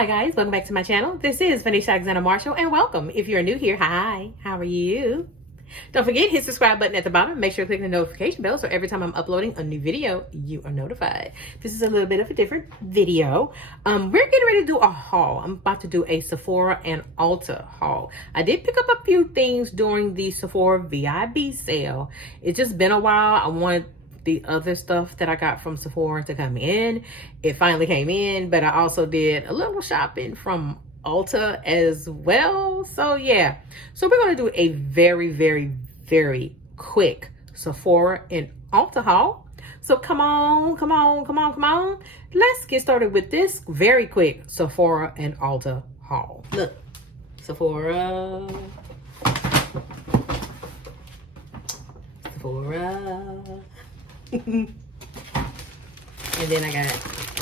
Hi guys, welcome back to my channel. This is Vanisha Alexander Marshall and welcome. If you're new here, hi, how are you? Don't forget, hit the subscribe button at the bottom. Make sure to click the notification bell so every time I'm uploading a new video, you are notified. This is a little bit of a different video. We're getting ready to do a haul. I'm about to do a Sephora and Ulta haul. I did pick up a few things during the Sephora VIB sale. It's just been a while. I wanted the other stuff that I got from Sephora to come in. It finally came in, but I also did a little shopping from Ulta as well. So yeah, so we're going to do a very quick Sephora and Ulta haul. So come on. Let's get started with this very quick Sephora and Ulta haul. Look, Sephora. And then I got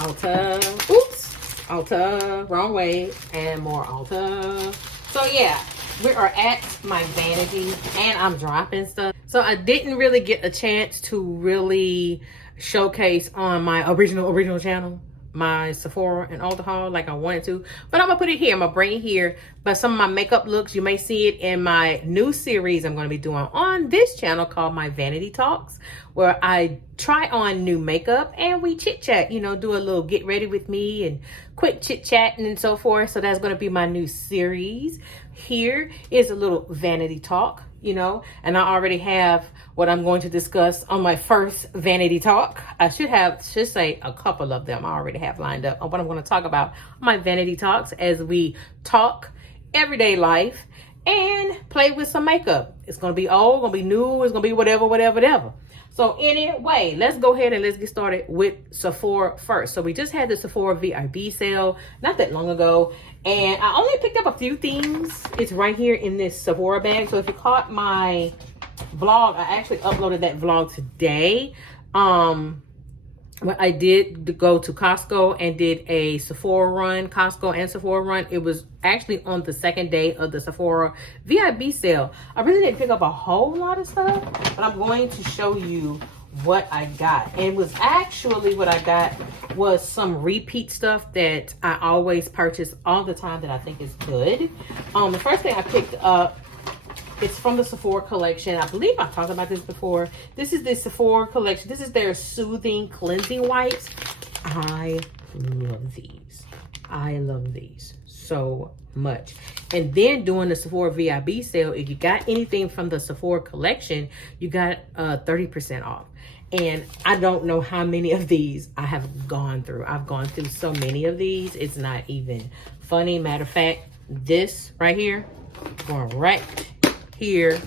Ulta. Oops, Ulta, wrong way, and more Ulta. So yeah, we are at my vanity and I'm dropping stuff. So I didn't really get a chance to really showcase on my original channel my Sephora and Ulta haul like I wanted to, but I'm gonna put it here. I'm gonna bring it here. But some of my makeup looks, you may see it in my new series I'm gonna be doing on this channel called My Vanity Talks, where I try on new makeup and we chit chat, you know, do a little get ready with me and quick chit chatting and so forth. So that's gonna be my new series. Here is a little vanity talk, you know, and I already have what I'm going to discuss on my first vanity talk. I should say a couple of them I already have lined up on what I'm going to talk about on my vanity talks as we talk everyday life and play with some makeup. It's going to be old, going to be new, it's going to be whatever. So anyway, let's go ahead and let's get started with Sephora first. So we just had the Sephora VIB sale not that long ago, and I only picked up a few things. It's right here in this Sephora bag. So if you caught my vlog, I actually uploaded that vlog today. When I did go to Costco and did a Sephora run, Costco and Sephora run. It was actually on the second day of the Sephora VIB sale. I really didn't pick up a whole lot of stuff, but I'm going to show you what I got. And it was actually what I got was some repeat stuff that I always purchase all the time that I think is good. The first thing I picked up, it's from the Sephora collection. I believe I've talked about this before. This is the Sephora collection. This is their soothing cleansing wipes. I love these. I love these so much. And then during the Sephora VIB sale, if you got anything from the Sephora collection, you got 30% off. And I don't know how many of these I have gone through. I've gone through so many of these. It's not even funny. Matter of fact, this right here, going right here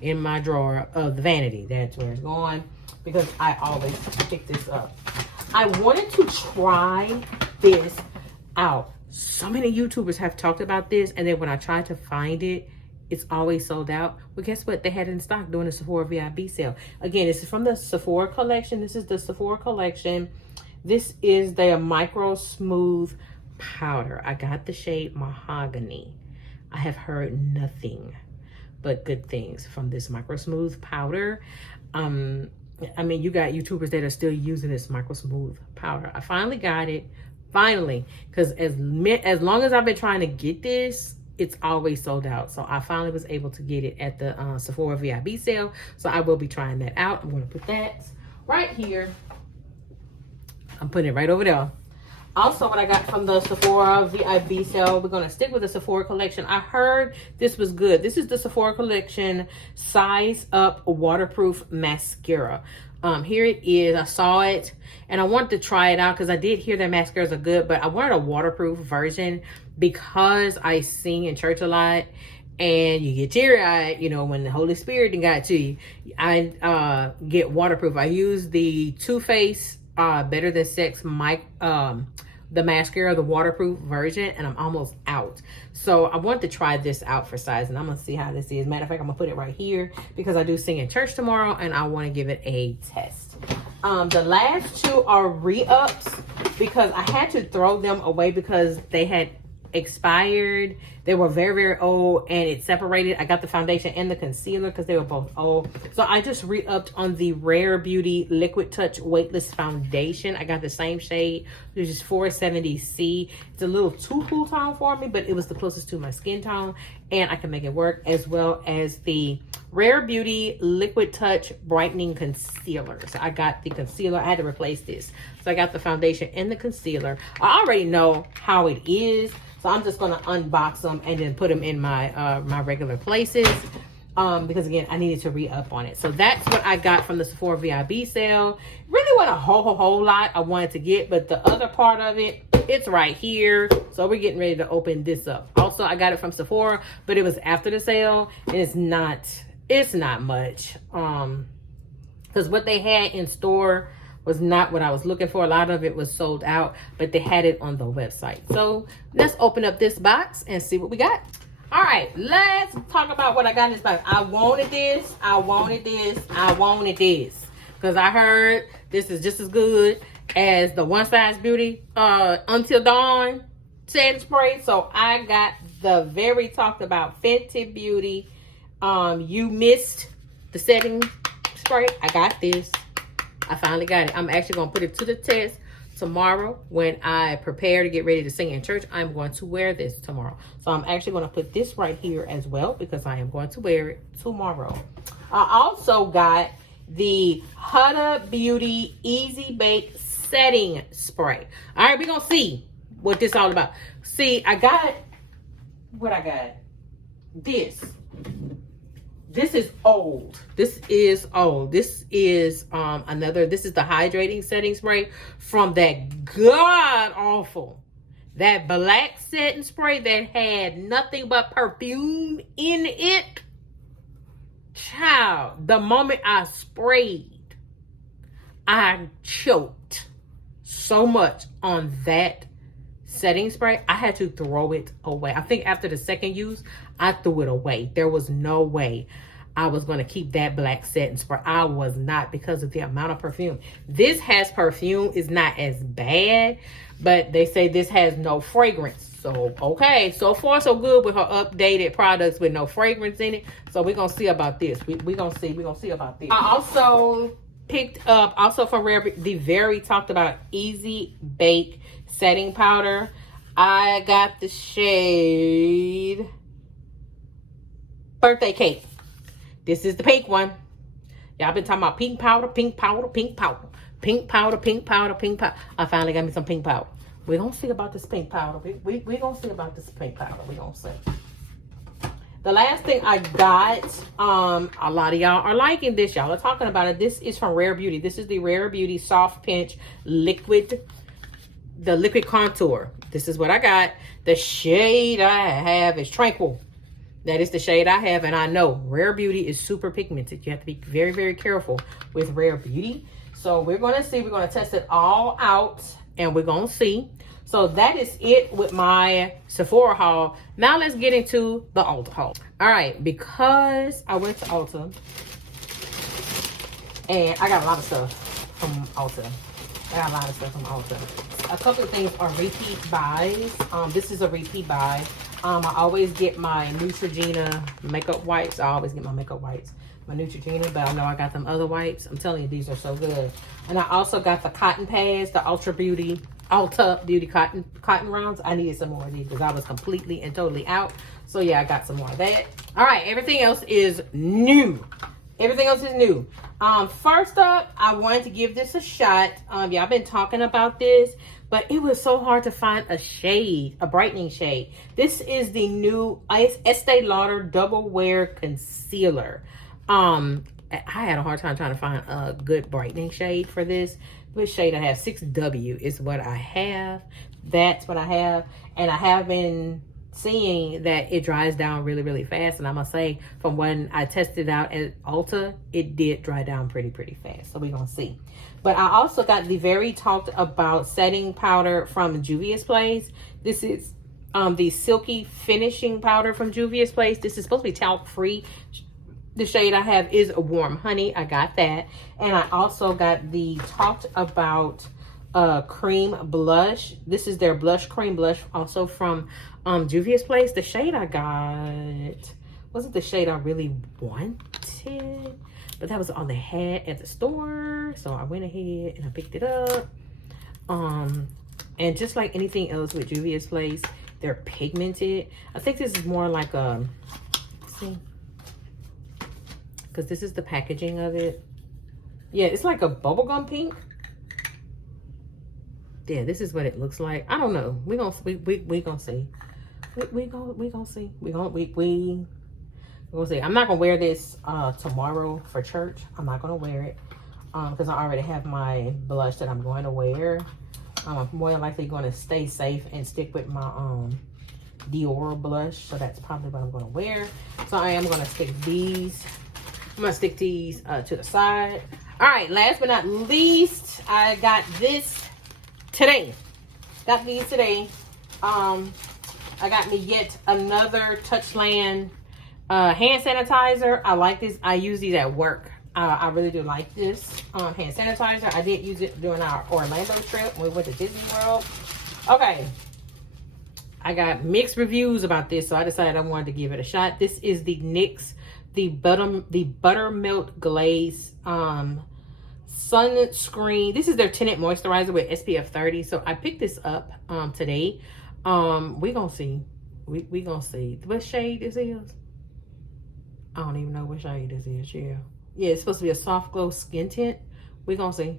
in my drawer of the vanity. That's where it's going because I always pick this up. I wanted to try this out. So many YouTubers have talked about this, and then when I tried to find it, it's always sold out. Well, guess what? They had it in stock during the Sephora VIB sale. Again, this is from the Sephora collection. This is the Sephora collection. This is their Micro Smooth Powder. I got the shade Mahogany. I have heard nothing but good things from this Micro Smooth powder. I mean, you got YouTubers that are still using this Micro Smooth powder. I finally got it, because as long as I've been trying to get this, it's always sold out. So I finally was able to get it at the Sephora VIB sale. So I will be trying that out. I'm going to put that right here. I'm putting it right over there. Also, what I got from the Sephora VIB sale, we're going to stick with the Sephora collection. I heard this was good. This is the Sephora collection Size Up Waterproof Mascara. Here it is. I saw it and I wanted to try it out because I did hear that mascaras are good, but I wanted a waterproof version because I sing in church a lot and you get teary-eyed, you know, when the Holy Spirit got to you. I get waterproof. I use the Too Faced Better Than Sex the mascara, the waterproof version, and I'm almost out. So I want to try this out for size, and I'm gonna see how this is. Matter of fact, I'm gonna put it right here because I do sing in church tomorrow and I want to give it a test. The last two are re-ups because I had to throw them away because they had expired. They were very, very old, and it separated. I got the foundation and the concealer because they were both old. So I just re-upped on the Rare Beauty Liquid Touch Weightless Foundation. I got the same shade, which is 470C. It's a little too cool tone for me, but it was the closest to my skin tone, and I can make it work, as well as the Rare Beauty Liquid Touch Brightening Concealer. So I got the concealer. I had to replace this. So I got the foundation and the concealer. I already know how it is, so I'm just going to unbox them and then put them in my my regular places. Because again, I needed to re-up on it. So that's what I got from the Sephora VIB sale. Really wasn't a whole lot I wanted to get, but the other part of it, it's right here. So we're getting ready to open this up. Also, I got it from Sephora, but it was after the sale, and it's not much. Because what they had in store was not what I was looking for. A lot of it was sold out, but they had it on the website. So let's open up this box and see what we got. All right, let's talk about what I got in this box. I wanted this. I wanted this. I wanted this. Because I heard this is just as good as the One Size Beauty Until Dawn setting spray. So I got the very talked about Fenty Beauty You Missed the setting spray. I got this. I finally got it. I'm actually going to put it to the test tomorrow when I prepare to get ready to sing in church. I'm going to wear this tomorrow. So I'm actually going to put this right here as well because I am going to wear it tomorrow. I also got the Huda Beauty Easy Bake Setting Spray. All right, we're going to see what this is all about. See, I got what I got. This is old. This is old. This is this is the hydrating setting spray from that god awful, that black setting spray that had nothing but perfume in it. Child, the moment I sprayed, I choked so much on that setting spray. I had to throw it away. I think after the second use, I threw it away. There was no way I was going to keep that black setting spray. I was not, because of the amount of perfume. This has perfume. It's not as bad, but they say this has no fragrance. So, okay. So far, so good with her updated products with no fragrance in it. So we're going to see about this. We're going to see. We're going to see about this. I also picked up, also from Rare, the very talked about Easy Bake Setting Powder. I got the shade Birthday Cake. This is the pink one. Y'all been talking about pink powder, pink powder, pink powder, pink powder, pink powder, pink powder. I finally got me some pink powder. We're going to see about this pink powder. We're going to see about this pink powder. We're going to see. The last thing I got, a lot of y'all are liking this. Y'all are talking about it. This is from Rare Beauty. This is the Rare Beauty Soft Pinch Liquid, the liquid contour. This is what I got. The shade I have is Tranquil. That is the shade I have, and I know Rare Beauty is super pigmented. You have to be very, very careful with Rare Beauty. So we're going to see. We're going to test it all out, and we're going to see. So that is it with my Sephora haul. Now let's get into the Ulta haul. All right, because I went to Ulta, and I got a lot of stuff from Ulta. A couple of things are repeat buys. This is a repeat buy. I always get my Neutrogena makeup wipes. I always get my makeup wipes, my Neutrogena, but I know I got them other wipes. I'm telling you, these are so good. And I also got the cotton pads, the Ulta Beauty cotton rounds. I needed some more of these because I was completely and totally out. So yeah, I got some more of that. All right, everything else is new. Everything else is new. First up, I wanted to give this a shot. Yeah, I've been talking about this, but it was so hard to find a shade, a brightening shade. This is the new Estee Lauder Double Wear Concealer. I had a hard time trying to find a good brightening shade for this. Which shade I have? 6W is what I have. That's what I have. And I have been seeing that it dries down really, really fast. And I must say, from when I tested out at Ulta, it did dry down pretty fast. So we're going to see. But I also got the very talked about setting powder from Juvia's Place. This is the Silky Finishing Powder from Juvia's Place. This is supposed to be talc free. The shade I have is a Warm Honey. I got that. And I also got the talked about cream blush. This is their blush cream blush, also from Juvia's Place. The shade I got wasn't the shade I really wanted, but that was all they had at the store, so I went ahead and I picked it up. And just like anything else with Juvia's Place, they're pigmented. I think this is more like a, see, because this is the packaging of it. Yeah, it's like a bubblegum pink. Yeah, this is what it looks like. I don't know. We gonna see. We gonna see. We gonna see. I'm not gonna wear this tomorrow for church. I'm not gonna wear it because I already have my blush that I'm going to wear. I'm more than likely going to stay safe and stick with my Dior blush. So that's probably what I'm going to wear. So I am going to stick these. I'm going to stick these to the side. All right, last but not least, I got this today. Got these today. I got me yet another Touchland hand sanitizer. I like this. I use these at work. I really do like this hand sanitizer. I did use it during our Orlando trip when we went to Disney World. Okay. I got mixed reviews about this, so I decided I wanted to give it a shot. This is the NYX, the Buttermilk Glaze Sunscreen. This is their tinted moisturizer with SPF 30. So I picked this up today. We gonna see. We gonna see. What shade this is? I don't even know what shade this is. Yeah, it's supposed to be a soft glow skin tint. We gonna see.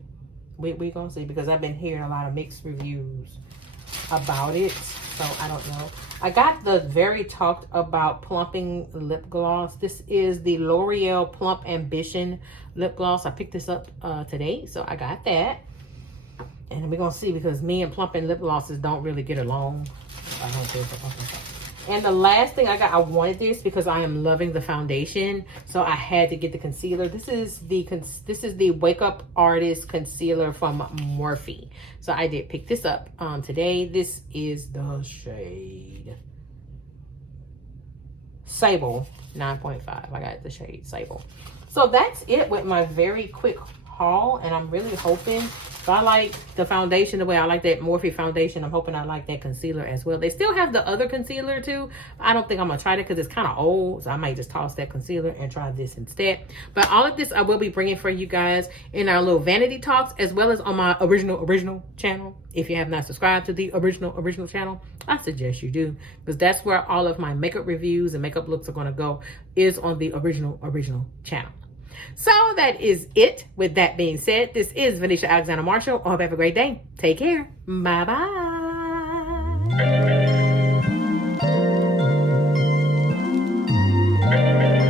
We gonna see, because I've been hearing a lot of mixed reviews about it, so I don't know. I got the very talked about plumping lip gloss. This is the L'Oreal Plump Ambition lip gloss. I picked this up today, so I got that. And we're gonna see, because me and plumping lip glosses don't really get along. I don't think so. Okay. And the last thing I got, I wanted this because I am loving the foundation, so I had to get the concealer. This is the Wake Up Artist concealer from Morphe. So I did pick this up today. This is the shade Sable 9.5. I got the shade Sable. So that's it with my very quick haul, and I'm really hoping, if I like the foundation the way I like that Morphe foundation, I'm hoping I like that concealer as well. They still have the other concealer too. I don't think I'm gonna try it because it's kind of old, so I might just toss that concealer and try this instead. But all of this I will be bringing for you guys in our little vanity talks, as well as on my original channel. If you have not subscribed to the original channel, I suggest you do, because that's where all of my makeup reviews and makeup looks are going to go, is on the original channel. So that is it. With that being said, this is Venetia Alexander Marshall. I hope you have a great day. Take care. Bye-bye.